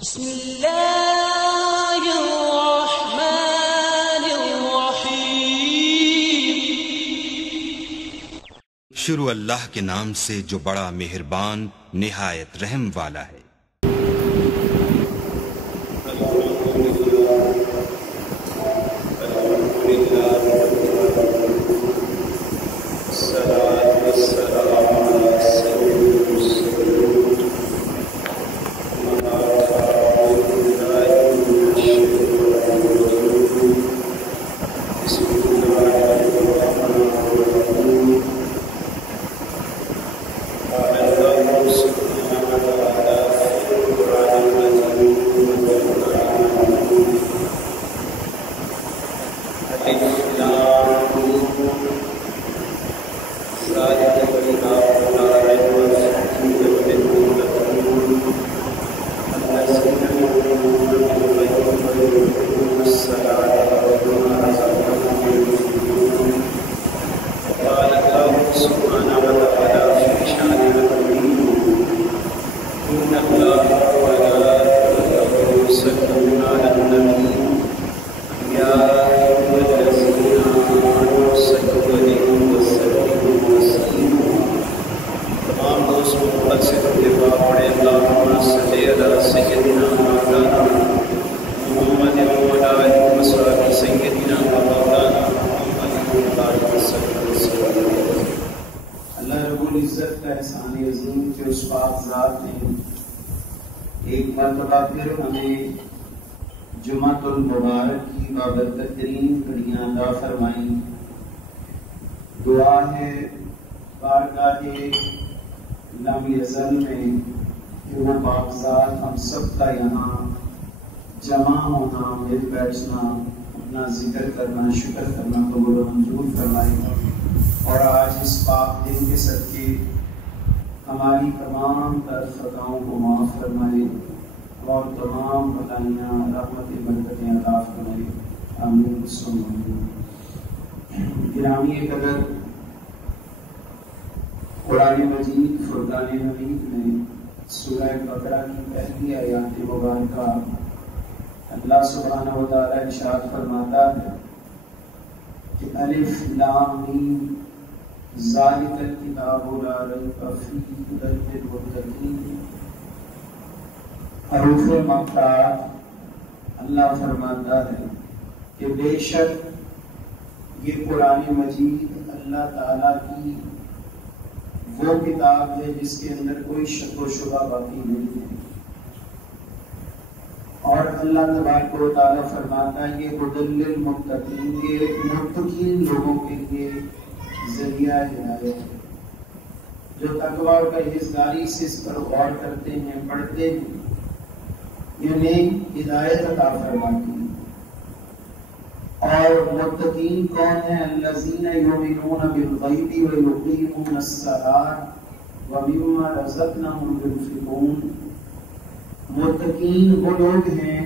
بسم اللہ الرحمن الرحیم۔ شروع اللہ کے نام سے جو بڑا مہربان نہایت رحم والا ہے۔ ایک مرتبہ پھر ہمیں جمعۃ المبارک کی بابرکت ترین گھڑیاں عطا فرمائیں۔ دعا ہے بارگاہ لم یزل میں کہ وہ پاک ذات ہم سب کا یہاں جمع ہونا، مل بیٹھنا، اپنا ذکر کرنا، شکر کرنا قبول و منظور فرمائے، اور آج اس پاک دن کے صدقے ہماری تمام تر خطاؤں کو معاف فرمائے اور تمام بھلائیاں رحمت برکتیں عطا فرمائے، آمین ثم آمین۔ گرامی قدر، قرآن مجید فرقان حمید میں سورہ بقرہ کی پہلی آیات مبارکہ اللہ سبحانہ و تعالی ارشاد فرماتا ہے کہ الف لام میم ذالک الکتاب لا ریب فیہ ھدی للمتقین۔ حروف مقطعات اللہ فرماتا ہے کہ بے شک یہ قرآن مجید اللہ تعالیٰ کی وہ کتاب ہے جس کے اندر کوئی شک و شبہ باقی نہیں ہے، اور اللہ تبارک و تعالیٰ فرماتا ہے یہ ھدی للمتقین، یہ متقین لوگوں کے لیے ذریعہ ہدایت ہے، جو تقوی اور پرہیزگاری سے اس پر غور کرتے ہیں، پڑھتے ہیں، انہیں ہدایت عطا فرماتی ہے۔ اور متقین کون ہیں؟ الذین یؤمنون بالغیب ویقیمون الصلاۃ ومما رزقناہم ينفقون۔ متقین وہ لوگ ہیں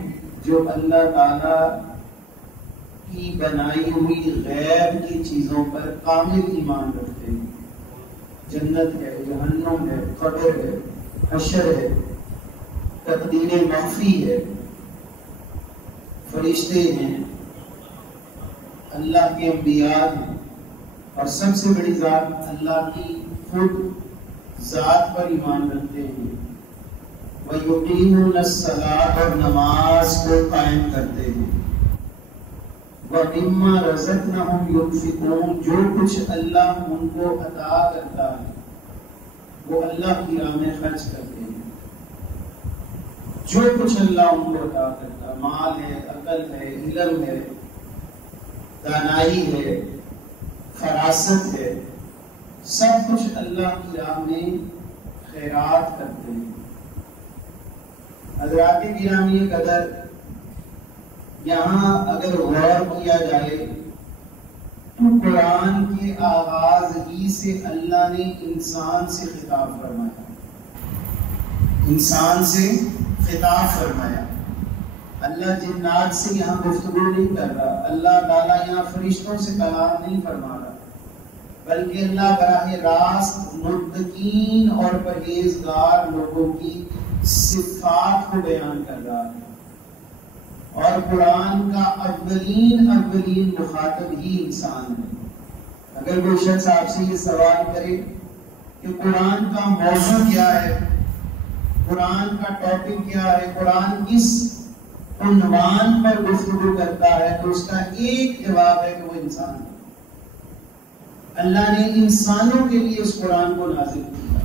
جو اللہ تعالی کی بنائی ہوئی غیب کی چیزوں پر کامل ایمان رکھتے ہیں۔ جنت ہے، جہنم ہے، قبر ہے، حشر ہے، تقدیر مخفی ہے، فرشتے ہیں، اللہ کے انبیاء ہیں، اور سب سے بڑی ذات اللہ کی خود ذات پر ایمان رکھتے ہیں۔ وَيُقِيمُونَ الصَّلَاةَ، اور نماز کو قائم کرتے ہیں۔ وَمِمَّا رَزَقْنَاهُمْ يُنْفِقُونَ، جو کچھ اللہ ان کو عطا کرتا ہے وہ اللہ کی راہ میں خرچ کرتے ہیں۔ جو کچھ اللہ ان کو عطا کرتا ہے، مال ہے، عقل ہے، علم ہے، دانائی ہے، فراست ہے، سب کچھ اللہ کی راہ میں خیرات کرتے ہیں۔ حضرات گرامی قدر، یہاں اگر غور کیا جائے تو قرآن کے آغاز ہی سے اللہ نے انسان سے خطاب فرمایا، انسان سے خطاب فرمایا۔ اللہ جنات سے یہاں گفتگو نہیں کر رہا، اللہ تعالیٰ یہاں فرشتوں سے کلام نہیں فرما رہا، بلکہ اللہ براہ راست متقین اور پرہیزگار لوگوں کی صفات کو بیان کر رہا ہے، اور قرآن کا اولین مخاطب ہی انسان ہے۔ اگر کوئی شخص آپ سے یہ سوال کرے کہ قرآن کا موضوع کیا ہے، قرآن کا ٹاپک کیا ہے، قرآن کس عنوان پر گفتگو کرتا ہے، تو اس کا ایک جواب ہے کہ وہ انسان ہے۔ اللہ نے انسانوں کے لیے اس قرآن کو نازل کیا،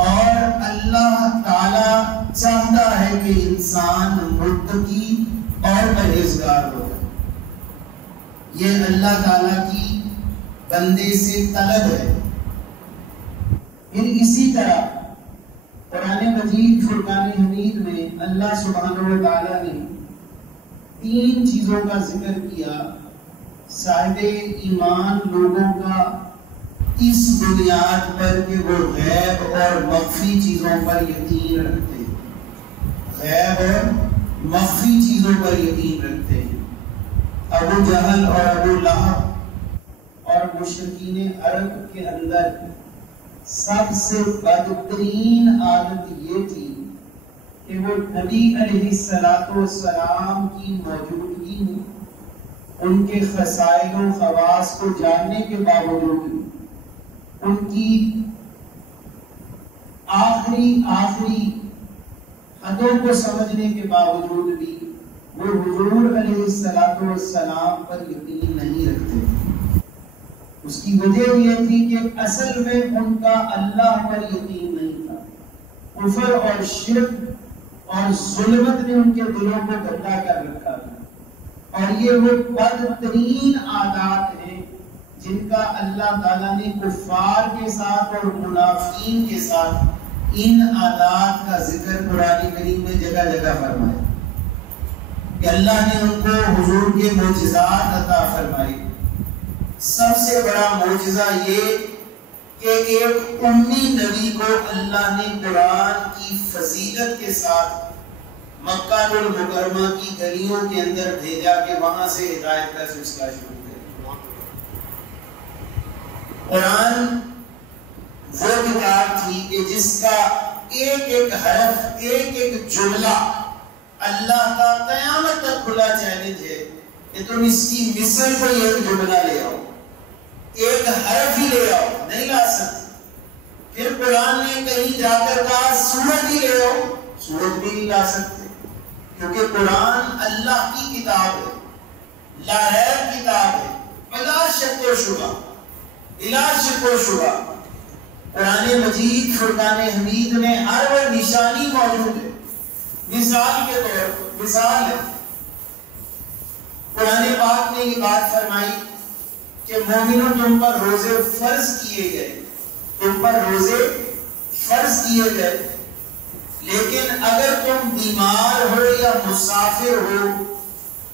اور اللہ تعالی چاہتا ہے کہ انسان متقی اور پرہیزگار ہو۔ یہ اللہ تعالی کی بندے سے طلب ہے۔ پھر اسی طرح قرآن مجید فرقان حمید میں اللہ سبحانہ و تعالی نے 3 چیزوں کا ذکر کیا۔ صاحب ایمان لوگوں کا اس بنیاد پر کہ وہ غیب اور مخفی چیزوں پر یقین رکھتے ہیں، غیب اور مخفی چیزوں پر یقین رکھتے ہیں۔ ابو جہل اور ابو لہب اور مشرکین عرب کے اندر سب سے بدترین عادت یہ تھی کہ وہ نبی علیہ السلام کی موجودگی میں ان کے خصائل و خواص کو جاننے کے باوجود ان کی آخری حدوں کو سمجھنے کے باوجود بھی وہ حضور علیہ السلام پر یقین نہیں رکھتے۔ اس کی وجہ یہ تھی کہ اصل میں ان کا اللہ پر یقین نہیں تھا۔ کفر اور شرک اور ظلمت نے ان کے دلوں کو گندا کر رکھا تھا، اور یہ وہ بدترین عادات ہیں جن کا اللہ تعالیٰ نے کفار کے ساتھ اور منافقین کے ساتھ ان عادات کا ذکر قرآن کریم میں جگہ جگہ فرمایا کہ اللہ نے ان کو حضور کے معجزات عطا فرمائے۔ سب سے بڑا معجزہ یہ کہ ایک امی نبی کو اللہ نے قرآن کی فضیلت کے ساتھ مکہ المکرمہ کی گلیوں کے اندر بھیجا کہ وہاں سے ہدایت کا سلسلہ شروع کرے۔ قرآن وہ کتاب تھی کہ جس کا ایک حرف، ایک جملہ اللہ کا قیامت تک کھلا چیلنج ہے کہ تم اس کی مثل کو ایک جملہ لے آؤ، ایک حرف ہی لے آؤ، نہیں لا سکتے۔ پھر قرآن نے کہیں جا کر کہا سورت ہی لے آؤ، سورت بھی نہیں لا سکتے، کیونکہ قرآن اللہ کی کتاب ہے، لا ریب کتاب ہے، بلا شک و شبہ، بلا شک و شبہ۔ قرآن مجید فرقان حمید میں ہر وہ نشانی موجود ہے۔ مثال کے طور پر مثال ہے، قرآن پاک نے یہ بات فرمائی کہ مومنوں تم پر روزے فرض کیے گئے، تم پر روزے فرض کیے گئے، لیکن اگر تم بیمار ہو یا مسافر ہو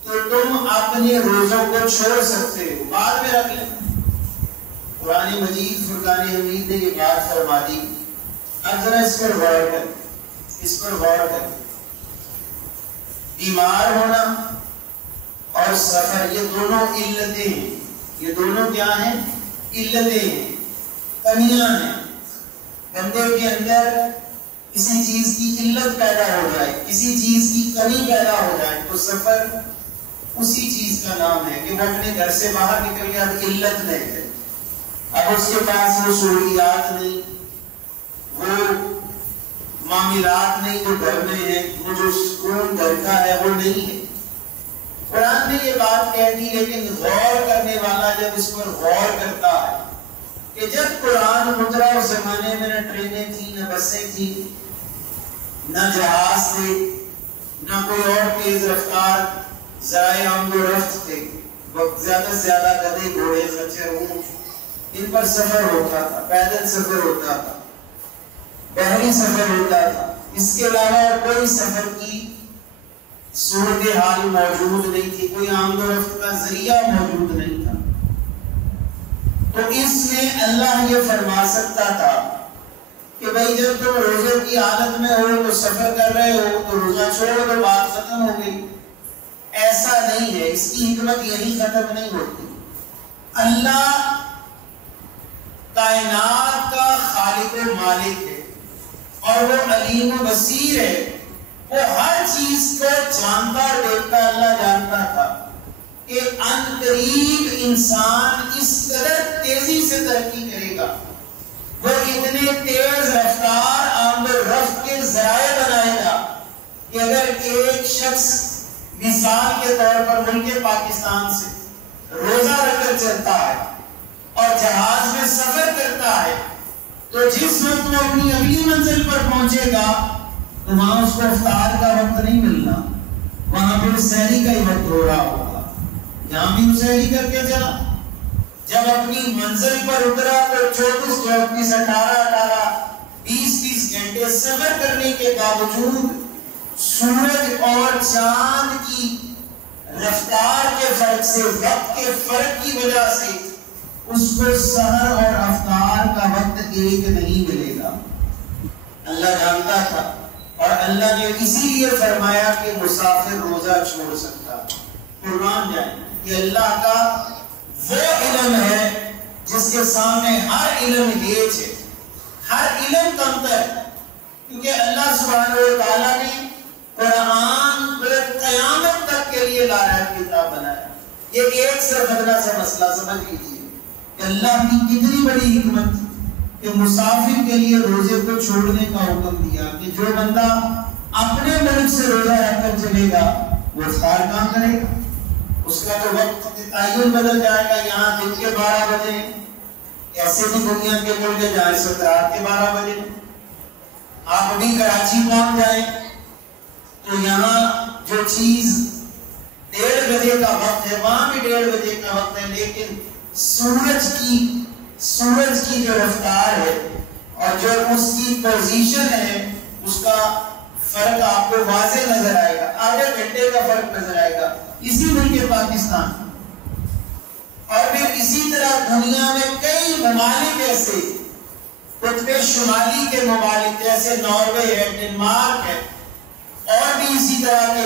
تو تم اپنے روزوں کو چھوڑ سکتے ہو، بعد میں رکھ لیں۔ قرآن مجید فرقان حمید نے یہ بات فرما دی۔ اب ذرا اس پر غور کریں، اس پر غور کریں۔ بیمار ہونا اور سفر یہ دونوں علتیں ہیں، یہ دونوں کیا ہیں؟ علتیں ہیں، کمیاں ہیں۔ بندے کے اندر کسی چیز کی علت پیدا ہو جائے، کسی چیز کی کمی پیدا ہو جائے تو سفر اسی چیز کا نام ہے کہ وہ اپنے گھر سے باہر نکل گیا، اب علت نہیں ہے، اب اس کے پاس وہ سہولیات نہیں، وہ معاملات نہیں جو گھر میں ہے، وہ جو سکون گھر کا ہے وہ نہیں ہے۔ قرآن نے یہ بات کہہ دی، لیکن غور کرنے والا جب اس پر غور کرتا ہے کہ جب قرآن اترا اس زمانے میں نہ ٹرینیں تھی، نہ بسیں تھی، نہ جہاز تھے، نہ کوئی اور تیز رفتار ذرائع آمد و رفت تھے، زیادہ سے زیادہ گدھے، گھوڑے، خچر، اونٹ، ان پر سفر ہوتا تھا، پیدل سفر ہوتا تھا، بحری سفر ہوتا تھا، اس کے علاوہ کوئی سفر کی صورتحال موجود نہیں تھی، کوئی آمد و رفت کا ذریعہ موجود نہیں تھا۔ تو اس میں اللہ یہ فرما سکتا تھا کہ بھائی جب تم روزے کی حالت میں ہو تو سفر کر رہے ہو تو روزہ چھوڑو تو بات ختم ہو گئی۔ ایسا نہیں ہے، اس کی حکمت یہی ختم نہیں ہوتی۔ اللہ کائنات کا خالق و مالک ہے، اور وہ علیم و بصیر ہے، وہ ہر چیز کو جانتا اور دیکھتا. اللہ جانتا تھا کہ ان قریب انسان اس قدر تیزی سے ترقی کرے گا، وہ اتنے تیز رفتار آمد و رفت کے ذرائع بنائے گا کہ اگر ایک شخص مثال کے طور پر ملک پاکستان سے روزہ رکھ کر چلتا ہے اور جہاز میں سفر کرتا ہے، تو جس وقت وہ اپنی اگلی منزل پر پہنچے گا تو وہاں اس کو افطار کا وقت نہیں ملنا، وہاں پھر سحری کا ہی وقت ہو رہا ہوگا. یہاں بھی وہ سحری کر کے چلا، جب اپنی منزل پر اترا تو 24 18 20 گھنٹے سفر کرنے کے باوجود سورج اور چاند کی رفتار کے فرق سے، وقت کے فرق کی وجہ سے اس کو سحر اور افطار کا وقت ایک نہیں ملے گا. اللہ جانتا تھا، اور اللہ نے اسی لیے فرمایا کہ مسافر روزہ چھوڑ سکتا. قربان جائیں کہ اللہ کا وہ علم ہے جس کے سامنے ہر علم ہیج ہے، ہر علم کمتر ہے، کیونکہ اللہ سبحانہ و تعالیٰ نے قرآن قیامت تک کے لیے لائحہ کتاب بنایا. یہ ایک صرف ادنا سا مسئلہ سمجھ لیجیے کہ اللہ کی کتنی بڑی حکمت تھی کہ مسافر کے لیے روزے کو چھوڑنے کا حکم دیا کہ جو بندہ اپنے ملک سے روزہ رکھ کر چلے گا وہ افطار کہاں کرے گا؟ اس کا تو وقت تعین بدل جائے گا. یہاں دن کے 12 بجے، ایسے بھی دنیا کے ملک ہے جہاں اس وقت رات کے 12 بجے. آپ ابھی کراچی پہنچ جائیں تو یہاں جو چیز 1:30 بجے کا وقت ہے وہاں بھی 1:30 بجے کا وقت ہے، لیکن سورج کی جو رفتار ہے اور جو اس کی پوزیشن ہے اس کا فرق آپ کو واضح نظر آئے گا، آدھے گھنٹے کا فرق نظر آئے گا اسی ملک پاکستان. اور پھر اسی طرح دنیا میں کئی ممالک ایسے قطب شمالی کے ممالک جیسے ناروے ہے، ڈنمارک ہے، اور بھی اسی طرح کے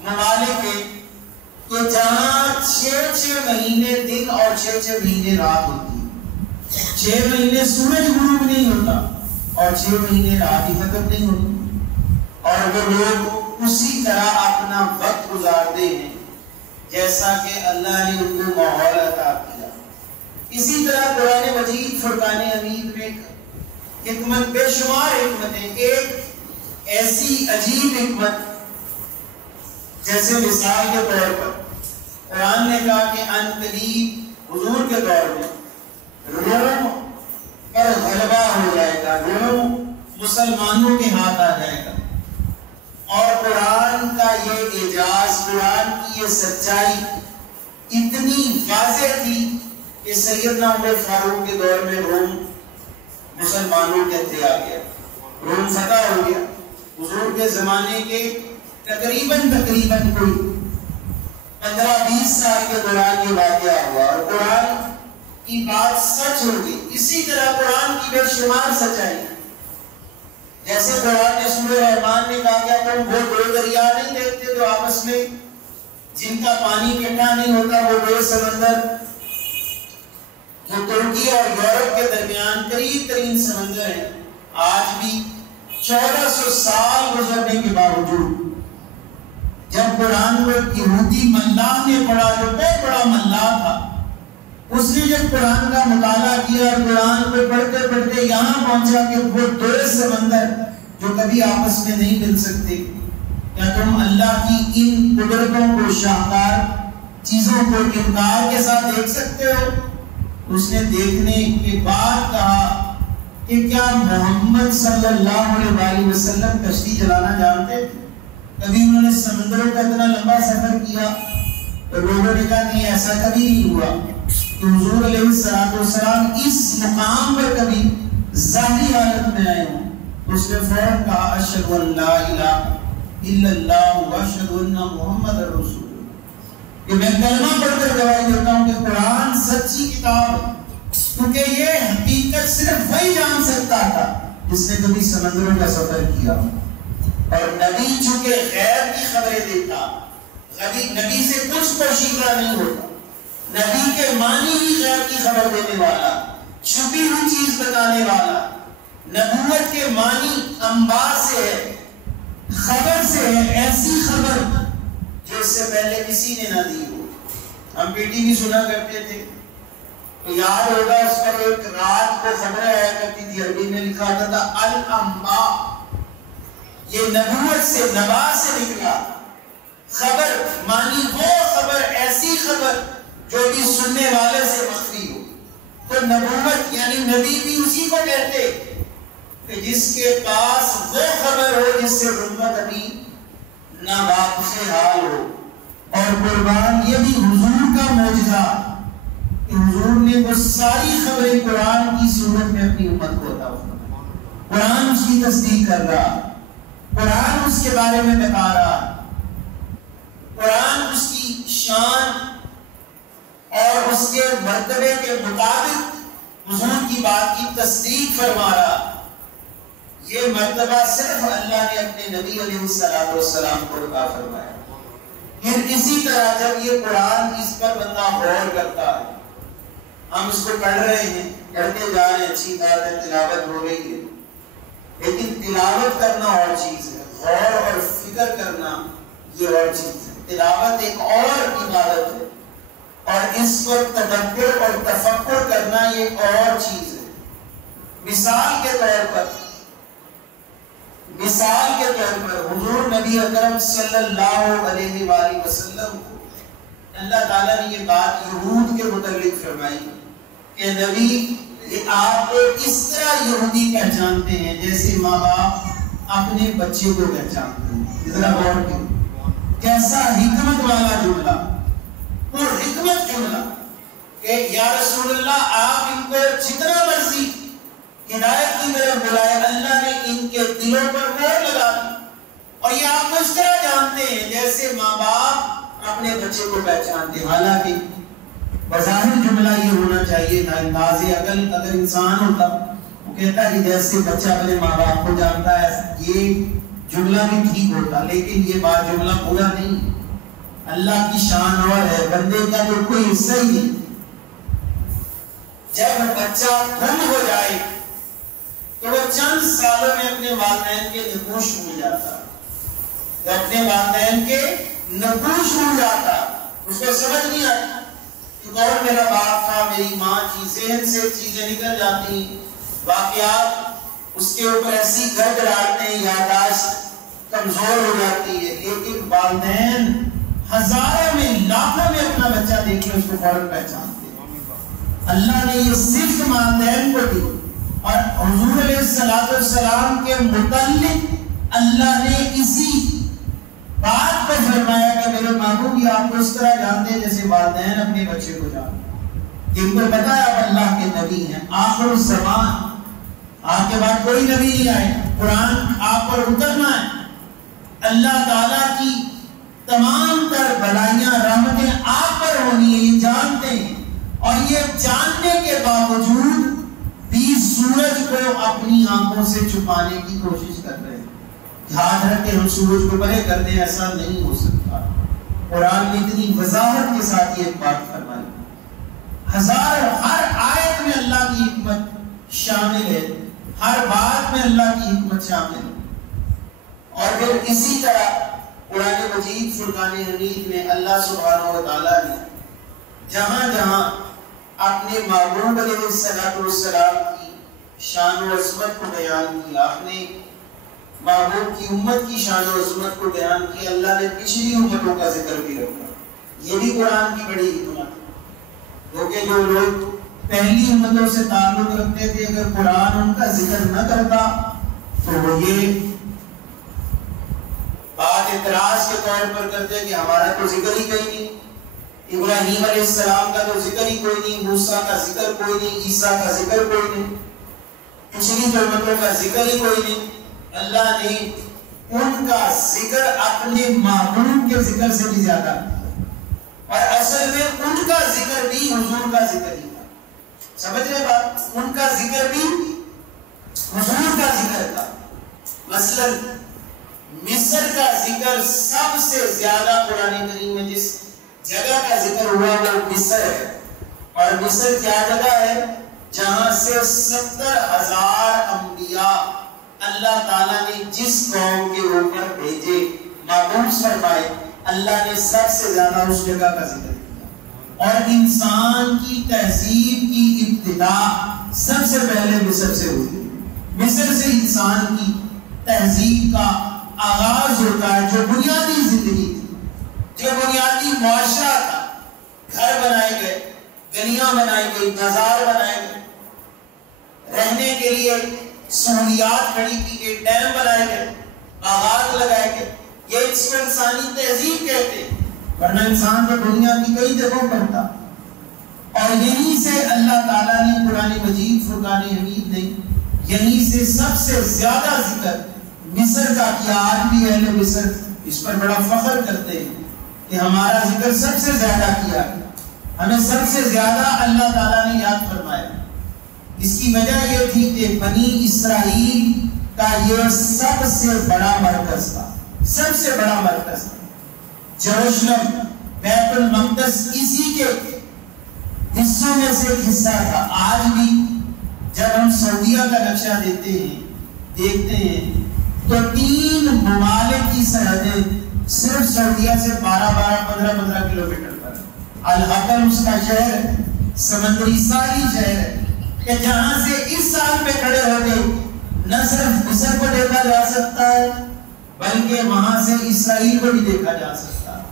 ممالک ہیں کہ جہاں 6 مہینے دن اور 6 مہینے رات ہوتی ہے. 6 مہینے سورج غروب نہیں ہوتا اور 6 مہینے رات ہی ختم نہیں ہوتی، اور وہ لوگ اسی طرح اپنا وقت گزارتے ہیں جیسا کہ اللہ نے ان کو ماحول عطا کیا. اسی طرح قرآن مجید فرقان حمید میں حکمت بے شمار حکمتیں، ایک ایسی عجیب حکمت جیسے مثال کے طور پر قرآن نے کہا کہ ان قریب حضور کے دور میں روم پر غلبہ ہو جائے گا، روم مسلمانوں کے ہاتھ آ جائے گا. اور قرآن کا یہ اعجاز، قرآن کی یہ سچائی اتنی واضح تھی کہ سیدنا عمر فاروق کے دور میں روم مسلمانوں کے ہتھے آ گیا، روم فتح ہو گیا. حضور کے زمانے کے تقریباً کوئی 15-20 سال کے دوران یہ واقعہ ہوا اور قرآن کی بات سچ ہو گئی. اسی طرح قرآن کی بے شمار سچائی، جیسے قرآن نے سورہ رحمان میں کہا کہ تم وہ 2 دریا نہیں دیکھتے جو آپس میں جن کا پانی اکٹھا نہیں ہوتا، وہ 2 سمندر جو ترکی اور یورپ کے درمیان قریب ترین سمندر ہیں، آج بھی 1400 سال گزرنے کے باوجود جب قرآن کو یہودی ملاح نے پڑھا، جو بہت بڑا ملاح تھا، اس نے جب قرآن کا مطالعہ کیا اور قرآن کو پڑھتے پڑھتے یہاں پہنچا کہ وہ 2 سمندر جو کبھی آپس میں نہیں مل سکتے، کیا تم اللہ کی ان قدرتوں کو، شاہکار چیزوں کو انکار کے ساتھ دیکھ سکتے ہو؟ اس نے دیکھنے کے بعد کہا کہ کیا محمد صلی اللہ علیہ وسلم کشتی چلانا جانتے تھے؟ کبھی انہوں نے سمندروں کا اتنا لمبا سفر کیا؟ تو لوگوں نے کہا نہیں، ایسا کبھی نہیں ہوا کہ حضور علیہ السلام اس مقام پر کبھی ظاہری حالت میں آئے ہوں. اس نے فوراً کہا اشہد ان لا الہ الا اللہ واشہد ان محمد رسول اللہ، کہ میں کلمہ پڑھ کر گواہی دیتا ہوں کہ قرآن سچی کتاب ہے، کیونکہ یہ حقیقت صرف وہی جان سکتا تھا جس نے کبھی سمندروں کا سفر کیا. اور نبی چونکہ غیب کی خبریں دیتا، نبی سے کچھ پوشیدہ نہیں ہوتا، نبی کے معنی ہی غیب کی خبر دینے والا، چھپی ہوئی چیز بتانے والا، نبوت کے معنی انباء سے ہے، خبر سے ہے، ایسی خبر جو اس سے پہلے کسی نے نہ دی ہو۔ ہم پیٹی بھی سنا کرتے تھے تو یاد ہوگا اس پر ایک رات کو خبر آیا کرتی تھی، عربی میں لکھا ہوتا تھا الانباء، یہ نبوت سے، نبا سے نکلا۔ خبر مانی وہ خبر، ایسی خبر جو بھی سننے والے سے مخفی ہو۔ تو نبوت یعنی نبی بھی اسی کو کہتے کہ جس کے پاس وہ خبر ہو جس سے امت ابھی ناواقف حال ہو۔ اور قربان یہ بھی حضور کا معجزہ کہ حضور نے وہ ساری خبریں قرآن کی صورت میں اپنی امت کو عطا فرمائی۔ قرآن اس کی تصدیق کر رہا، قرآن اس کے بارے میں بتا رہا، قرآن اس کی شان اور اس کے مرتبے کے مطابق حضور کی بات کی تصدیق فرما رہا۔ یہ مرتبہ صرف اللہ نے اپنے نبی علیہ السلام کو عطا فرمایا۔ پھر اسی طرح جب یہ قرآن اس پر بندہ غور کرتا ہے، ہم اس کو پڑھ رہے ہیں، پڑھتے جا رہے ہیں، اچھی بات ہے، تلاوت ہو رہی ہے، لیکن تلاوت کرنا اور چیز ہے، غور اور فکر کرنا یہ اور چیز ہے۔ تلاوت ایک اور عبادت ہے اور اس پر تدبر اور تفکر کرنا یہ اور چیز ہے۔ مثال کے طور پر حضور نبی اکرم صلی اللہ علیہ وآلہ وسلم کو اللہ تعالیٰ نے یہ بات یہود کے متعلق فرمائی کہ نبی آپ اس طرح یہودی پہچانتے ہیں جیسے ماں باپ اپنے بچے کو پہچانتے ہیں۔ ذرا غور کریں، کیسا حکمت والا جملہ، اور حکمت جملہ کہ یا رسول اللہ آپ ان کو جتنا مرضی ہدایت کی طرف بلائے، اللہ نے ان کے دلوں پر مہر لگا دی، اور یہ آپ کو اس طرح جانتے ہیں جیسے ماں باپ اپنے بچے کو پہچانتے ہیں۔ حالانکہ بظاہر جملہ یہ ہونا چاہیے تھا، انداز عقل اگر انسان ہوتا وہ کہتا کہ جیسے بچہ اپنے ماں باپ کو جانتا ہے، یہ جملہ بھی ٹھیک ہوتا، لیکن یہ بات جملہ پورا نہیں۔ اللہ کی شان اور ہے، بندے کا جو کوئی حصہ ہی نہیں۔ جب بچہ گم ہو جائے تو وہ چند سالوں میں اپنے والدین کے نگوش ہو جاتا، وہ اپنے والدین کے نگوش ہو جاتا، اس کو سمجھ نہیں آتا کہ کون میرا باپ تھا، میری ماں کی ذہن سے چیزیں نکل جاتی، واقعات اس کے اوپر ایسی گرد ڈالتے ہیں، یادداشت کمزور ہو جاتی ہے۔ لیکن والدین ہزاروں میں لاکھوں میں اپنا بچہ دیکھ کے اس کو فوراً پہچانتے ہیں۔ اللہ نے یہ صرف والدین کو دی، اور حضور علیہ السلام کے متعلق اللہ نے اسی بات پر فرمایا کہ میرے محبوب یہ آپ کو اس طرح جانتے ہیں جیسے والدین اپنے بچے کو جانتے ہیں۔ ان کو پتا ہے آپ اللہ کے نبی ہیں، آخر الزمان، آپ کے بعد کوئی نبی نہیں آئے، قرآن آپ پر اترنا ہے، اللہ تعالیٰ کی تمام تر بلائیاں رحمتیں آپ پر ہونی ہیں، یہ جانتے ہیں، اور یہ جاننے کے باوجود بھی سورج کو اپنی آنکھوں سے چھپانے کی کوشش کر رہے ہیں۔ ہاتھ رکھ کے ہم سورج کو پرے کر دیں، ایسا نہیں ہو سکتا۔ قرآن نے اتنی وضاحت کے ساتھ یہ بات فرمائی، ہزاروں، ہر آیت میں اللہ کی حکمت شامل ہے، ہر بات میں اللہ کی حکمت شامل ہے۔ اور پھر اسی طرح قرآن مجید فرقان حمید میں اللہ سبحانہ و تعالیٰ نے جہاں جہاں اپنے محبوب علیہ السلام کی شان و عظمت کو بیان کیا، اپنے محبوب کی امت کی شان و عظمت کو بیان کیا، اللہ نے پچھلی امتوں کا ذکر بھی رکھا۔ یہ بھی قرآن کی بڑی حکمت ہے، کیونکہ جو لوگ پہلی امتوں سے تعلق رکھتے تھے اگر قرآن ان کا ذکر نہ کرتا تو وہ یہ بات اعتراض کے طور پر کرتے کہ ہمارا تو ذکر ہی کہیں نہیں، ابراہیم علیہ السلام کا تو ذکر ہی کوئی نہیں، موسیٰ کا ذکر کوئی نہیں، عیسیٰ کا ذکر کوئی نہیں، پچھلی امتوں کا ذکر ہی کوئی نہیں۔ اللہ نے ان کا ذکر اپنے محبوب کے ذکر سے بھی زیادہ کیا، اور اصل میں ان کا ذکر بھی حضور کا ذکر ہی تھا۔ سمجھ رہے بات؟ ان کا ذکر بھی حضور کا ذکر تھا۔ مثلا مصر کا ذکر سب سے زیادہ قرآن کریم میں جس جگہ کا ذکر ہوا وہ مصر ہے، اور مصر کیا جگہ ہے؟ جہاں سے 70,000 انبیاء اللہ تعالیٰ نے جس قوم کے اوپر بھیجے، مابعوث فرمائے، اللہ نے سب سے زیادہ اس جگہ کا ذکر کیا۔ اور انسان کی تہذیب کی ابتدا سب سے پہلے مصر سے ہوئی۔ مصر سے انسان کی تہذیب کا آغاز ہوتا ہے، جو بنیادی زندگی تھی، جو بنیادی معاشرہ تھا۔ گھر بنائے گئے، گلیاں بنائی گئی، بازار بنائے گئے، رہنے کے لیے سہولیات کھڑی کی گئی، ڈیم بنائے گئے، باغات لگائے گئے۔ یہ اس کو انسانی تہذیب کہتے ہیں، ورنہ انسان تو دنیا کی کئی جگہوں پر تھا۔ اور یہیں سے اللہ تعالیٰ نے قرآن مجید فرقان حمید نے یہیں سے سب سے زیادہ ذکر مصر کا کیا۔ آج بھی اہل مصر اس پر بڑا فخر کرتے ہیں کہ ہمارا ذکر سب سے زیادہ کیا ہے، ہمیں سب سے زیادہ اللہ تعالیٰ نے یاد فرمایا۔ اس کی وجہ یہ تھی کہ بنی اسرائیل کا یہ سب سے بڑا مرکز تھا، سب سے بڑا مرکز تھا۔ یروشلم، بیت المقدس اسی کے حصوں میں سے ایک حصہ تھا۔ آج بھی جب ہم سعودیہ کا نقشہ دیکھتے ہیں تو 3 ممالک کی سرحدیں صرف سعودیہ سے 12-15 کلومیٹر پر۔ الحقل اس کا شہر ہے، سمندری ساحلی شہر ہے، کہ جہاں سے اس سال میں کھڑے ہو کے نہ صرف مصر کو دیکھا جا سکتا ہے بلکہ وہاں سے اسرائیل کو بھی دیکھا جا سکتا ہے،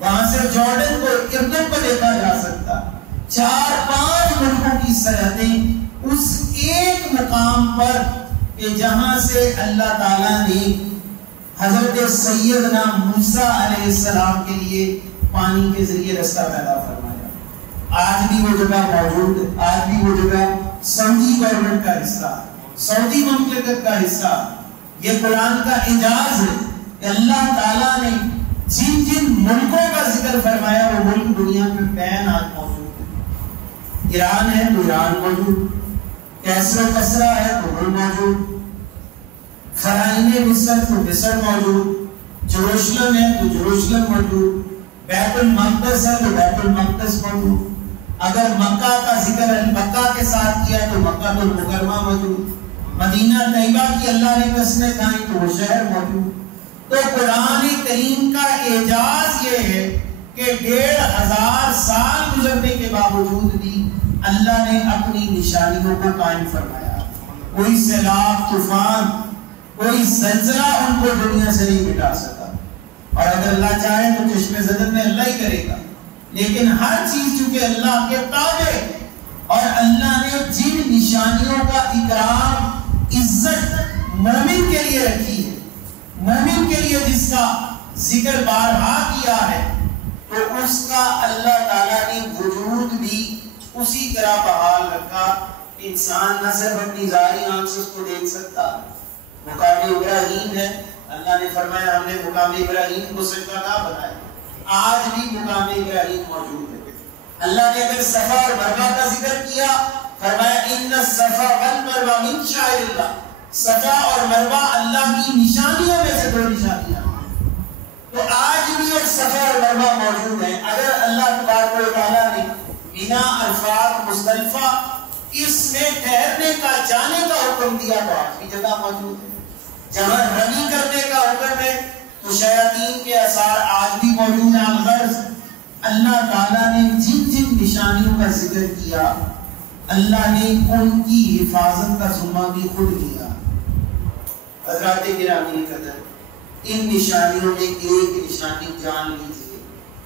وہاں سے جارڈن کو، اردن کو دیکھا جا سکتا ہے۔ 4-5 ملکوں کی سرحدیں اس ایک مقام پر کہ جہاں سے اللہ تعالیٰ نے حضرت سیدنا موسیٰ علیہ السلام کے لیے پانی کے ذریعے رستہ پیدا فرمایا۔ آج بھی وہ جگہ موجود ہے، آج بھی وہ جگہ سعودی گورنمنٹ کا حصہ، سعودی مملکت کا حصہ۔ یہ قرآن کا اعجاز ہے کہ اللہ تعالیٰ نے جن جن ملکوں کا ذکر فرمایا وہ ملک دنیا میں بین آج موجود ہے۔ ایران ہے تو ایران موجود، کیسر و کسرا ہے تو وہ موجود، خرائن مصر تو مصر موجود، یروشلم ہے تو یروشلم موجود، بیت المقدس ہے تو بیت المقدس موجود۔ اگر مکہ کا ذکر مکہ کے ساتھ کیا تو مکہ المکرمہ موجود، مدینہ طیبہ کی اللہ نے قسمیں کھائیں تو وہ شہر موجود۔ تو قرآن کریم کا اعجاز یہ ہے کہ 1500 سال گزرنے کے باوجود بھی اللہ نے اپنی نشانیوں کو قائم فرمایا۔ کوئی سیلاب، طوفان، کوئی زلزلہ ان کو دنیا سے نہیں مٹا سکا، اور اگر اللہ چاہے تو چشم زدن میں اللہ ہی کرے گا۔ لیکن ہر چیز چونکہ اللہ کے تابع ہے، اور اللہ نے جن نشانیوں کا اکرام، عزت مومن کے لیے رکھی ہے، مومن کے لیے جس کا ذکر بارہا کیا ہے، تو اس کا اللہ تعالیٰ نے وجود بھی اسی طرح بحال رکھا۔ انسان نہ صرف اپنی ظاہری آنکھ سے اس کو دیکھ سکتا، مقام ابراہیم ہے، اللہ نے فرمایا ہم نے مقام ابراہیم کو سجدہ گاہ بنایا، آج بھی مقام ابراہیم موجود ہے۔ اللہ نے اگر صفا اور مروہ کا ذکر کیا، فرمایا ان الصفا والمروہ من شعائر اللہ، صفا اور مروہ اللہ کی نشانیوں میں سے 2 نشانیاں، تو آج بھی ایک صفا اور مروہ موجود ہیں۔ اگر اللہ تبارک و تعالیٰ نے مینا، عرفات، مزدلفہ اس میں ٹھہرنے کا، جانے کا حکم دیا تو آج بھی جگہ موجود ہے۔ جہاں رمی کرنے کا حکم ہے تو شیاطین کے آثار آج بھی موجود ہیں۔ الغرض اللہ تعالیٰ نے جن جن نشانیوں کا ذکر کیا، اللہ نے ان کی حفاظت کا ذمہ بھی خود لیا۔ حضرات گرامی قدر، ان نشانیوں میں ایک نشانی جان لیجیے،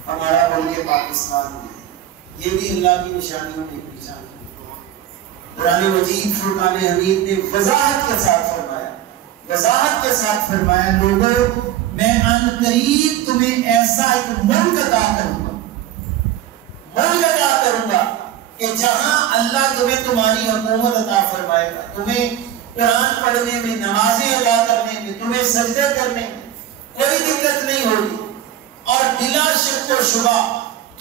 ہمارا ملک پاکستان میں، یہ بھی اللہ کی نشانیوں میں ایک نشانی۔ قرآن مجید فرقان حمید نے وضاحت کے ساتھ فرمایا، وضاحت کے ساتھ فرمایا، لوگوں میں ان قریب تمہیں ایسا ایک ملک عطا کروں گا، ملک عطا کروں گا کہ جہاں اللہ تمہیں تمہاری حکومت عطا فرمائے گا، تمہیں قرآن پڑھنے میں، نمازیں ادا کرنے میں، تمہیں سجدے کرنے میں کوئی دقت نہیں ہوگی۔ اور بلا شک و شبہ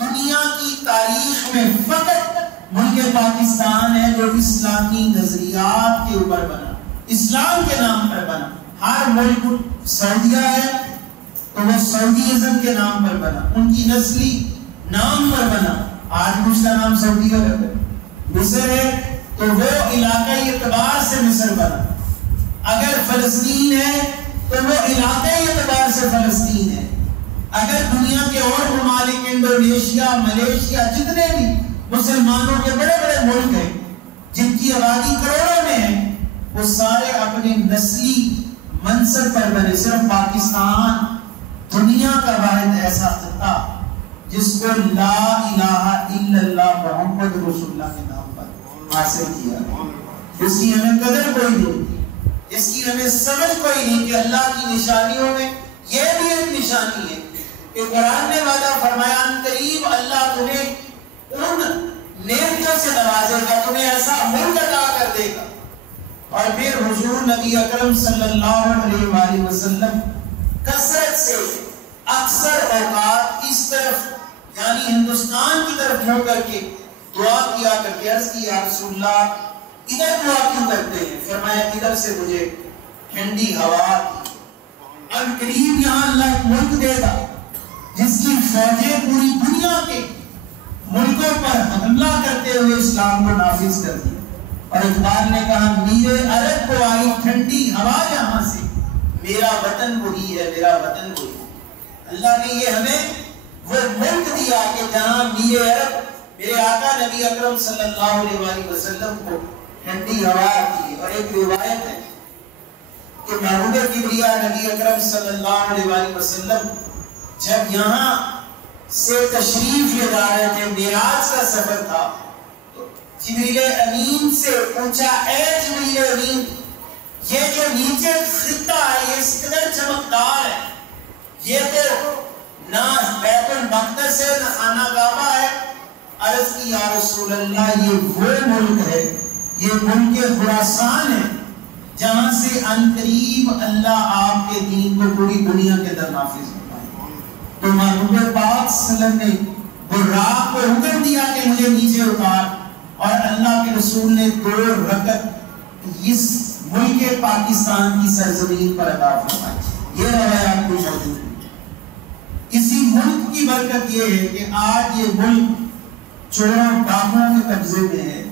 دنیا کی تاریخ میں فقط ملک پاکستان ہے جو اسلامی نظریات کے اوپر بنا، اسلام کے نام پر بنا۔ ہر ملک سعودیہ ہے تو وہ سعودیزم کے نام پر بنا، ان کی نسلی نام پر بنا۔ آج بھی اس کا نام سعودی عرب ہے۔ مصر ہے تو وہ علاقائی اعتبار سے مصر بنا، اگر فلسطین ہے تو وہ علاقائی اعتبار سے فلسطین ہے، اگر دنیا کے اور ممالک انڈونیشیا، ملیشیا، جتنے بھی مسلمانوں کے بڑے بڑے ملک ہیں جن کی آبادی کروڑوں میں ہے، وہ سارے اپنے نسلی منصب پر بنے، صرف پاکستان دنیا کا واحد ایسا خطہ جس کو لا الہ الا اللہ محمد رسول اللہ کے نام پر حاصل کیا، جس کی ہمیں قدر کوئی نہیں، جس کی ہمیں سمجھ کوئی نہیں کہ اللہ کی نشانیوں میں یہ بھی ایک نشانی ہے کہ قرآن نے وعدہ فرمایا ان قریب اللہ تمہیں ان نعمتوں سے نوازے گا، تمہیں ایسا ملک عطا کر دے گا۔ اور پھر حضور نبی اکرم صلی اللہ علیہ وآلہ وسلم کثرت سے اکثر اوقات اس طرف یعنی ہندوستان کی طرف ہو کر کے دعا کیا کرتے، عرض کی یا رسول اللہ ادھر دعا کیوں کرتے ہیں؟ فرمایا ادھر سے مجھے ٹھنڈی ہوا اب قریب یہاں اللہ ایک ملک دے گا جس کی فوجیں پوری دنیا کے ملکوں پر حملہ کرتے ہوئے اسلام کو نافذ کر دیا۔ اور اقبال نے کہا میرے عرب کو آئی ٹھنڈی ہوا یہاں سے، میرا وطن وہی ہے، میرا وطن وہی ہے۔ اللہ نے یہ ہمیں وہ ملک دیا کہ جہاں میرے عرب میرے آقا نبی اکرم صلی اللہ علیہ وآلہ وسلم کو ٹھنڈی ہوا آتی ہے۔ اور ایک روایت ہے کہ محبوب کبریا نبی اکرم صلی اللہ علیہ وآلہ وسلم جب یہاں سے تشریف لے جا رہے تھے، معراج کا سفر تھا، تو جبریل امین سے پوچھا اے جبریل امین یہ جو نیچے خطہ ہے یہ اس قدر چمکدار ہے، یہ تو نہ بیت المقدس ہے نہ خانہ کعبہ ہے۔ عرض کی یا رسول اللہ یہ وہ ملک ہے، یہ ملک خراسان ہے جہاں سے عنقریب اللہ آپ کے دین کو پوری دنیا کے اندر نافذ ہوتا ہے۔ تو محبوب پاک صلی اللہ علیہ وسلم نے براق کو حکم دیا کہ مجھے نیچے اتار، اور اللہ کے رسول نے 2 رکعت اس ملک پاکستان کی سرزمین پر ادا فرمائی۔ یہ روایات کو موجود ہے۔ اسی ملک کی برکت یہ ہے کہ آج یہ ملک چوروں ڈاکوں کے قبضے میں ہے،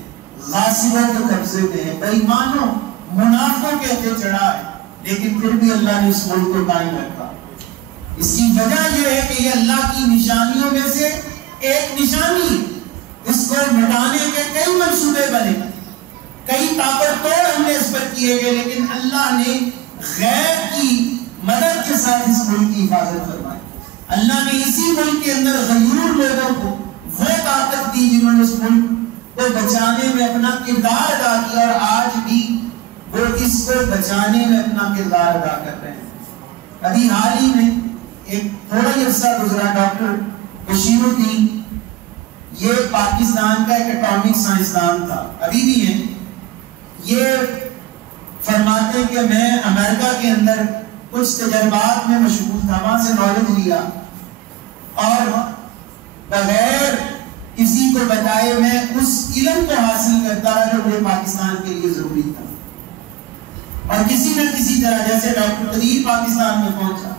غاصبوں کے قبضے میں ہے، بے ایمانوں منافقوں کے ہاتھوں چڑھا ہے، لیکن پھر بھی اللہ نے اس ملک کو قائم رکھا۔ اس کی وجہ یہ ہے کہ یہ اللہ کی نشانیوں میں سے ایک نشانی ہے۔ اس کو مٹانے کے کئی منصوبے بنے، کئی طاقت توڑ ہم نے اس پر کیے گئے، لیکن اللہ نے غیر کی مدد کے ساتھ اس ملک کی حفاظت فرمائی۔ اللہ نے اسی ملک کے اندر غیور لوگوں کو وہ طاقت دی جنہوں نے اس ملک کو بچانے میں اپنا کردار ادا کیا، اور آج بھی وہ اس کو بچانے میں اپنا کردار ادا کر رہے ہیں۔ ابھی حال ہی میں ایک تھوڑا ہی عرصہ گزرا، ڈاکٹر بشیر الدین، یہ پاکستان کا ایک اٹامک سائنسدان تھا، ابھی بھی ہے۔ یہ فرماتے ہیں کہ میں امریکہ کے اندر کچھ تجربات میں مشغول تھا، وہاں سے نالج لیا اور بغیر کسی کو بتائے میں اس علم کو حاصل کرتا رہا جو مجھے پاکستان کے لیے ضروری تھا، اور کسی نہ کسی طرح جیسے ڈاکٹر قدیر پاکستان میں پہنچا،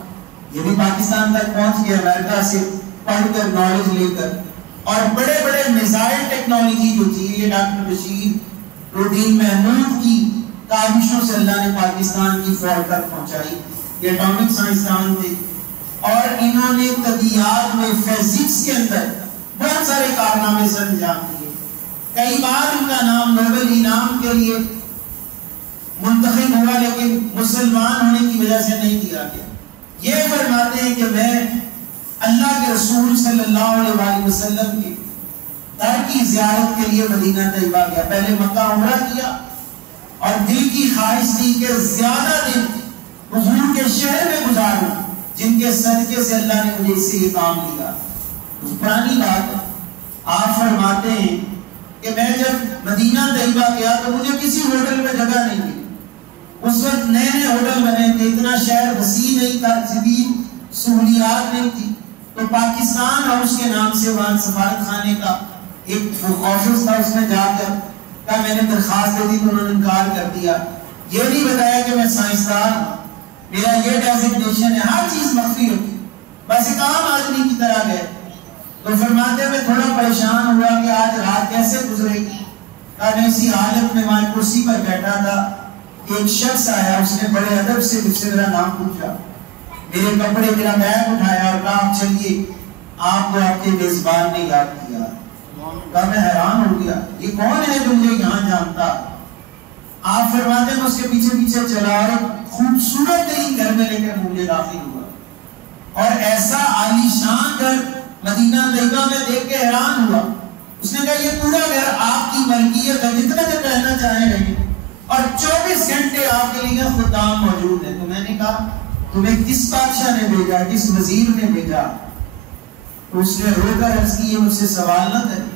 یہ بھی پاکستان تک پہنچ گیا امریکہ سے پڑھ کر نالج لے کر، اور بڑے بڑے میزائل ٹیکنالوجی جو تھی یہ ڈاکٹر بشیر الدین محمود کی کاوشوں سے اللہ نے پاکستان کی فوج تک پہنچائی۔ یہ اٹامک سائنسدان تھے اور انہوں نے طبیعیات میں فزکس کے اندر بہت سارے کارنامے سر انجام دیے۔ کئی بار ان کا نام نوبل انعام کے لیے منتخب ہوا، لیکن مسلمان ہونے کی وجہ سے نہیں دیا گیا۔ یہ فرماتے ہیں کہ میں اللہ کے رسول صلی اللہ علیہ وآلہ وسلم کے در کی زیارت کے لیے مدینہ طیبہ گیا، پہلے مکہ عمرہ کیا، اور دل کی خواہش تھی کہ زیادہ دن حضور کے شہر میں گزاروں جن کے صدقے سے اللہ نے مجھے اس سے یہ کام دیا۔ پرانی بات ہے، آپ فرماتے ہیں کہ میں جب مدینہ طیبہ گیا تو مجھے کسی ہوٹل میں جگہ نہیں ملی۔ اس وقت نئے نئے ہوٹل بنے تھے، اتنا شہر وسیع نہیں تھا، جدید سہولیات نہیں تھی، تو پاکستان ہاؤس کے نام سے وہاں سفارت خانے کا ایک آفس تھا، اس میں جا کر کہا میں نے درخواست دے دی تو انہوں نے انکار کر دیا۔ یہ نہیں بتایا کہ میں سائنسدان ہوں، میرا یہ ڈیزگنیشن ہے، ہر چیز مخفی ہوتی، بس ایک عام آدمی کی طرح گئے۔ تو فرماتے میں تھوڑا پریشان ہوا کہ آج رات کیسے گزرے گی، میں اسی حالت میں وہاں کرسی پر بیٹھا تھا کہ ایک شخص آیا، اس نے بڑے ادب سے مجھ سے میرا نام پوچھا، میرے کپڑے میرا بیگ اٹھایا اور کہا چلیے آپ کو آپ کے میزبان نے یاد کیا۔ کہا میں حیران ہو گیا، یہ کون ہے جو مجھے یہاں جانتا؟ آپ فرماتے ہیں اس کے پیچھے پیچھے چلا اور خوبصورت ترین گھر میں لے کر مجھے داخل ہوا، اور ایسا عالیشان گھر مدینہ طیبہ میں دیکھ کے حیران ہوا۔ اس نے کہا یہ پورا گھر آپ کی ملکیت ہے، جتنا دن رہنا چاہیں رہیں، اور 24 گھنٹے آپ کے لیے خدام موجود ہے۔ تو میں نے کہا تمہیں کس بادشاہ نے بھیجا، کس وزیر نے بھیجا؟ تو اس نے رو کر عرض کی مجھ سے سوال نہ کریں،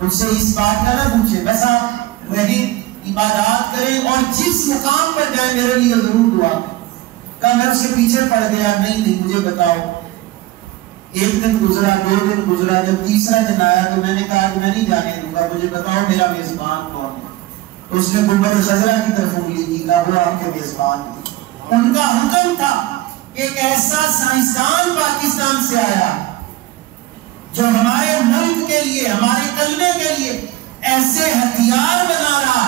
مجھ سے اس بات کا نہ پوچھیں، بس آپ رہیں، عبادات کریں اور جس مقام پر جائیں میرے لیے ضرور دعا کریں۔ کہا میں اس کے پیچھے پڑ گیا، نہیں مجھے بتاؤ۔ ایک دن گزرا، 2 دن گزرا، جب تیسرا دن آیا تو میں نے کہا کہ میں نہیں جانے دوں گا، مجھے بتاؤ میرا میزبان کون ہے؟ تو اس نے گنبد خضرا کی طرف انگلی کی، کہا وہ آپ کے میزبان ہیں۔ ان کا حکم تھا کہ ایک ایسا سائنسدان پاکستان سے آیا جو ہمارے ملک کے لیے، ہمارے کلمے کے لیے ایسے ہتھیار بنا رہا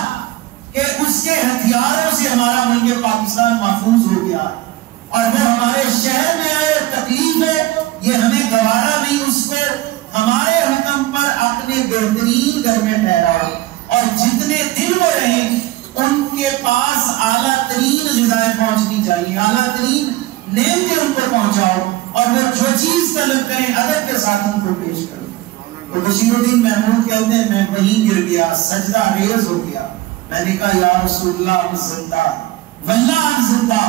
کہ اس کے ہتھیاروں سے ہمارا ملک پاکستان محفوظ ہو گیا، اور وہ ہمارے شہر میں آئے، تکلیف ہے یہ ہمیں گوارا نہیں، اس کو ہمارے حکم پر اپنے بہترین گھر میں ٹھہراؤ، اور جتنے دن وہ رہیں ان کے پاس اعلیٰ ترین غذائیں پہنچنی چاہیے، اعلیٰ ترین نعمتیں ان کو پہنچاؤ، اور وہ جو چیز طلب کریں ادب کے ساتھ ان کو پیش کرو۔ تو بشیر الدین محمود کہتے ہیں میں وہیں گر گیا، سجدہ ریز ہو گیا۔ میں نے کہا یا رسول اللہ ہم زندہ، واللہ ہم زندہ،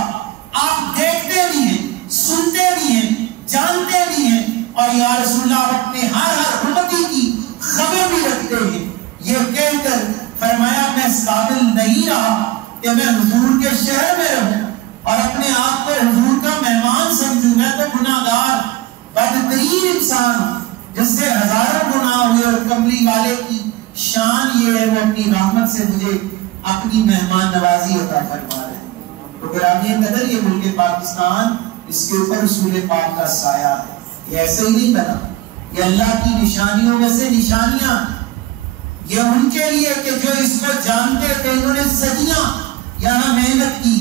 آپ دیکھتے بھی ہیں، سنتے بھی ہیں، جانتے بھی ہیں، اور یا رسول اللہ آپ اپنے ہر امتی کی خبر بھی رکھتے ہیں۔ یہ کہہ کر فرمایا میں اس قابل نہیں رہا کہ میں حضور کے شہر میں رہوں اور اپنے آپ کو حضور کا مہمان سمجھوں، میں تو گناہگار بدترین انسان ہوں جس سے ہزاروں گناہ ہوئے، اور کملی والے کی شان یہ ہے وہ اپنی رحمت سے مجھے اپنی مہمان نوازی عطا فرما رہے ہیں۔ تو گرامی قدر یہ ملک پاکستان، اس کے اوپر رسول پاک کا سایہ ہے، یہ ایسے ہی نہیں بنا، یہ اللہ کی نشانیوں میں سے نشانیاں، یہ ان کے لیے کہ جو اس کو جانتے تھے، انہوں نے صدیاں یہاں محنت کی۔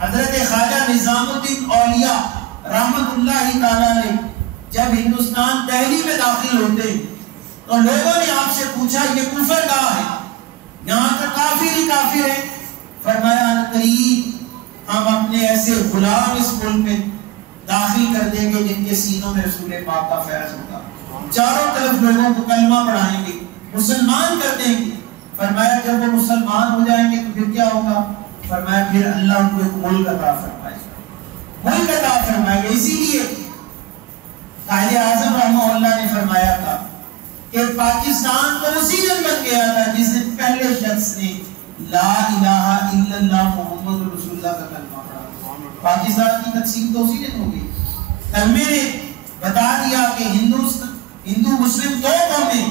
حضرت خواجہ نظام الدین اولیاء رحمت اللہ تعالیٰ نے جب ہندوستان دہلی میں داخل ہوتے تو لوگوں نے آپ سے پوچھا یہ کفر کہاں ہے، یہاں کا کافر ہی کافر ہے۔ فرمایا قریب ہم اپنے ایسے غلام اس ملک میں داخل کر دیں گے جن کے سینوں میں رسول پاک کا فیض ہوگا، چاروں طرف لوگوں کو کلمہ پڑھائیں گے، مسلمان کر دیں گے۔ فرمایا جب وہ مسلمان ہو جائیں گے تو پھر کیا ہوگا؟ فرمایا پھر اللہ ان کو ایک ملک عطا فرمائے گا، ملک عطا فرمائے گا۔ اسی لیے قائد اعظم رحمہ اللہ نے فرمایا تھا کہ پاکستان تو اسی دن بن گیا تھا جس دن پہلے شخص نے لا الہ الا اللہ محمد رسول اللہ کا کلمہ پڑھا۔ پاکستان کی تقسیم تو اسی دن ہو گئی۔ کلمے نے بتا دیا کہ ہندو مسلم دو قومیں،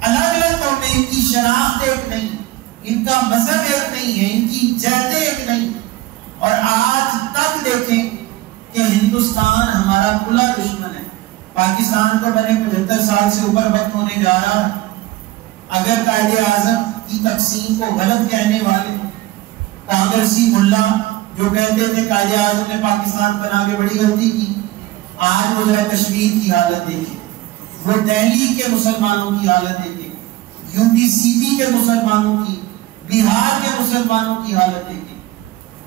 الگ الگ قومیں، ان کی شناخت ایک نہیں، ان کا مذہب ایک نہیں ہے، ان کی جہتیں ایک نہیں۔ اور آج تک دیکھیں کہ ہندوستان ہمارا کھلا دشمن ہے۔ پاکستان کو بنے 75 سال سے اوپر وقت ہونے جا رہا ہے۔ اگر قائد اعظم کی تقسیم کو غلط کہنے والے کانگریسی ملا جو کہتے تھے قائد اعظم نے پاکستان بنا کے بڑی غلطی کی، آج وہ ذرا کشمیر کی حالت دیکھیں، وہ دہلی کے مسلمانوں کی حالت دیکھیں، یو پی سی پی کے مسلمانوں کی، بہار کے مسلمانوں کی حالت دیکھیں۔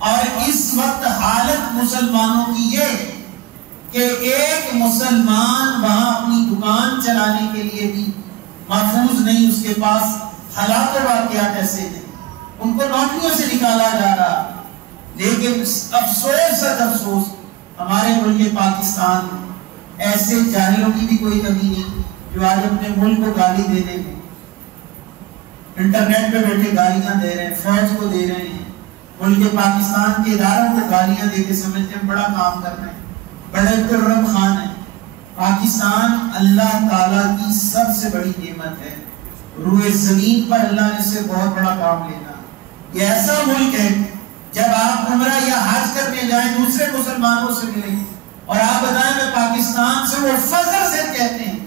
اور اس وقت حالت مسلمانوں کی یہ ہے کہ ایک مسلمان وہاں اپنی دکان چلانے کے لیے بھی محفوظ نہیں، اس کے پاس حالات و واقعات ایسے ہیں، ان کو نوکریوں سے نکالا جا رہا۔ لیکن افسوس ہمارے ملک پاکستان ایسے جاہلوں کی بھی کوئی کمی نہیں جو آج اپنے ملک کو گالی دینے میں انٹرنیٹ پہ بیٹھے گالیاں دے رہے ہیں، فوج کو دے رہے ہیں، ملک پاکستان کے اداروں کو گالیاں دے کے سمجھتے ہیں بڑا کام کر رہے ہیں، بڑے کرم خان ہیں۔ پاکستان اللہ تعالیٰ کی سب سے بڑی نعمت ہے، روئے زمین پر اللہ نے سے بہت بڑا کام لینا۔ یہ ایسا ملک ہے جب آپ عمرہ یا حج کرنے جائیں دوسرے مسلمانوں سے ملیں اور آپ بتائیں میں پاکستان سے، وہ فخر سے کہتے ہیں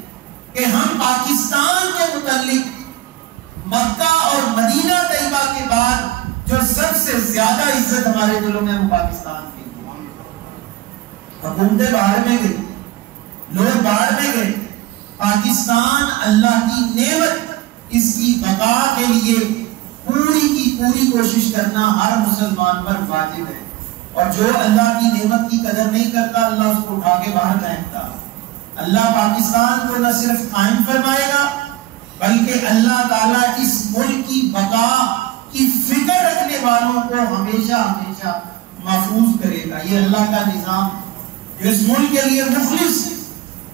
کہ ہم پاکستان کے متعلق مکہ اور مدینہ طیبہ کے بعد جو سب سے زیادہ عزت ہمارے دلوں میں وہ پاکستان کی، حکومتیں باہر میں گئی، لوگ باہر میں گئے، پاکستان اللہ کی نعمت، اس کی بقا کے لیے پوری کی پوری کوشش کرنا ہر مسلمان پر واجب ہے، اور جو اللہ کی نعمت کی قدر نہیں کرتا اللہ اس کو اٹھا کے باہر پھینکتا۔ اللہ پاکستان کو نہ صرف قائم فرمائے گا بلکہ اللہ تعالیٰ اس ملک کی بقا کی فکر رکھنے والوں کو ہمیشہ ہمیشہ محفوظ کرے گا۔ یہ اللہ کا نظام جو اس ملک کے لیے مخلص،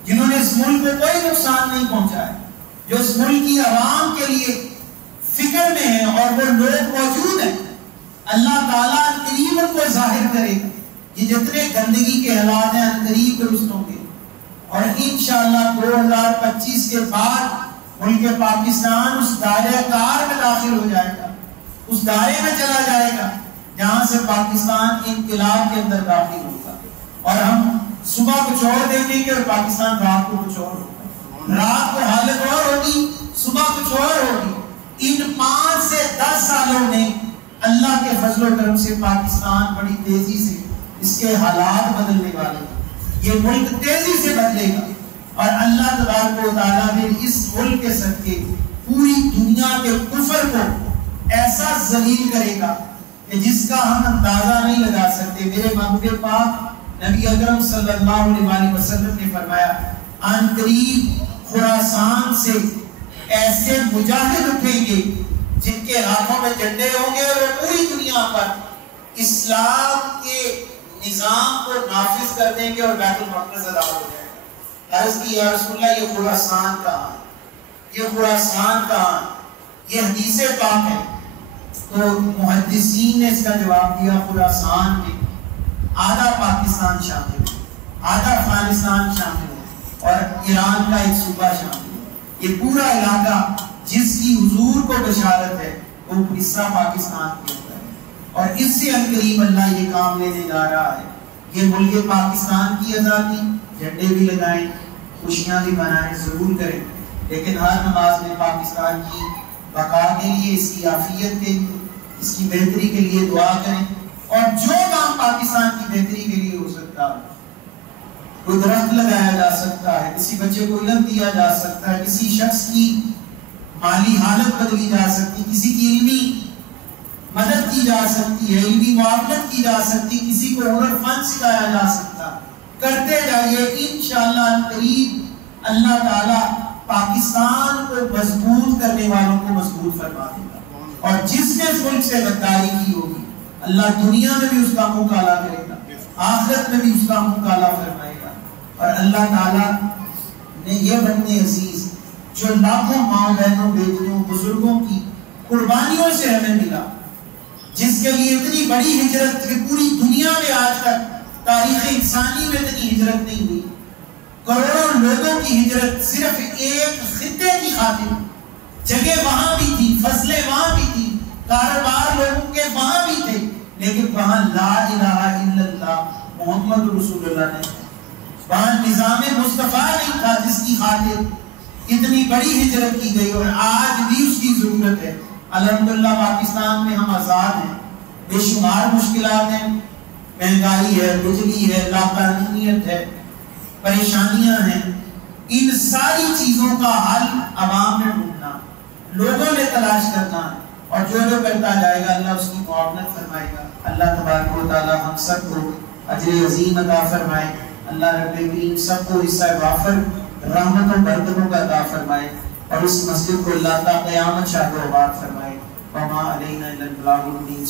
جنہوں نے اس ملک کو کوئی نقصان نہیں پہنچایا، جو اس ملک کی عوام کے لیے فکر میں ہیں اور وہ لوگ موجود ہیں، اللہ تعالیٰ قریب ان کو ظاہر کرے گا۔ یہ جتنے گندگی کے حالات ہیں قریب درست ہوں گے، اور انشاءاللہ 2025 کے بعد ملک پاکستان اس دائرہ کار میں داخل ہو جائے گا، اس دائرے میں چلا جائے گا جہاں سے پاکستان انقلاب کے اندر داخل ہوگا، اور ہم صبح کچھ اور دیکھیں گے اور پاکستان رات کو کچھ اور ہوگا، رات کو حالت اور ہوگی، صبح کچھ اور ہوگی۔ ان 5 سے 10 سالوں میں اللہ کے فضل و کرم سے پاکستان بڑی تیزی سے اس کے حالات بدلنے والے ہیں، یہ ملک تیزی سے بدلے گا، اور اللہ تبارک و تعالیٰ پھر اس ملک کے صدقے پوری دنیا کے کفر کو ایسا ذلیل کرے گا کہ جس کا ہم اندازہ نہیں لگا سکتے۔ میرے محبوب پاک نبی اکرم صلی اللہ علیہ وسلم نے فرمایا ان قریب خراسان سے ایسے مجاہد اٹھیں گے جن کے ہاتھوں میں جھنڈے ہوں گے، اور وہ پوری دنیا پر اسلام کے نظام کو نافذ کر دیں گے اور بیت المقدس آباد ہو جائے گا۔ عرض کی یا رسول اللہ یہ خراسان کہاں، یہ خراسان کہاں، یہ حدیث پاک ہے؟ تو محدثین نے اس کا جواب دیا خراسان میں آدھا پاکستان شامل ہے، آدھا افغانستان شامل ہے، اور ایران کا ایک صوبہ شامل ہے۔ یہ پورا علاقہ جس کی حضور کو بشارت ہے وہ حصہ پاکستان کے اندر ہے، اور اس سے قریب اللہ یہ کام لینے جا رہا ہے۔ یہ ملک پاکستان کی آزادی، جھنڈے بھی لگائیں، خوشیاں بھی منائیں، ضرور کریں، لیکن ہر نماز میں پاکستان کی بقا کے لیے، اس کی عافیت کے لیے، اس کی بہتری کے لیے دعا کریں، اور جو کام پاکستان کی بہتری کے لیے ہو سکتا ہے، کوئی درخت لگایا جا سکتا ہے، کسی بچے کو علم دیا جا سکتا ہے، کسی شخص کی مالی حالت بدلی جا سکتی، کسی کی علمی مدد کی جا سکتی ہے، علمی معاونت کی جا سکتی، کسی کو ہنر فن سکھایا جا سکتا، کرتے جائیے، انشاءاللہ قریب اللہ تعالیٰ پاکستان کو مضبوط کرنے والوں کو مضبوط فرما دے گا، اور جس نے اس ملک سے غداری کی ہوگی اللہ دنیا میں بھی اس کا منہ کالا کرے گا، آخرت میں بھی اس کا منہ کالا فرمائے گا۔ اور اللہ تعالیٰ نے یہ بندے عزیز جو لاکھوں ماں بہنوں بیٹیوں بزرگوں کی قربانیوں سے ہمیں ملا، جس کے لیے اتنی بڑی ہجرت کہ پوری دنیا میں آج تک تاریخ انسانی میں اتنی ہجرت نہیں ہوئی، کروڑوں لوگوں کی ہجرت صرف ایک خطے کی خاطر، جگہ وہاں بھی تھی، فصلیں وہاں بھی تھی، کاروبار لوگوں کے وہاں بھی تھے، لیکن وہاں لا الہ الا اللہ محمد رسول اللہ نے، وہاں نظام مصطفیٰ نہیں تھا جس کی خاطر اتنی بڑی ہجرت کی گئی، اور آج بھی اس کی ضرورت ہے۔ الحمدللہ پاکستان میں ہم آزاد ہیں، بے شمار مشکلات ہیں، مہنگائی ہے، بجلی ہے، لاقانونیت ہے، پریشانیاں ہیں، ان ساری چیزوں کا حل عوام میں ڈھونڈنا، لوگوں نے تلاش کرنا، اور جو کرتا جائے گا اللہ اس کی معاونت فرمائے گا۔ اللہ تبارک و تعالی ہم سب کو اجر عظیم عطا فرمائے، اللہ رب کریم سب کو حصہ وافر رحمت و برکتوں کا عطا فرمائے، اور اس مسجد کو اللہ تعالی قیامت شاد و آباد فرمائے۔ وما علینا الا البلاغ المبین۔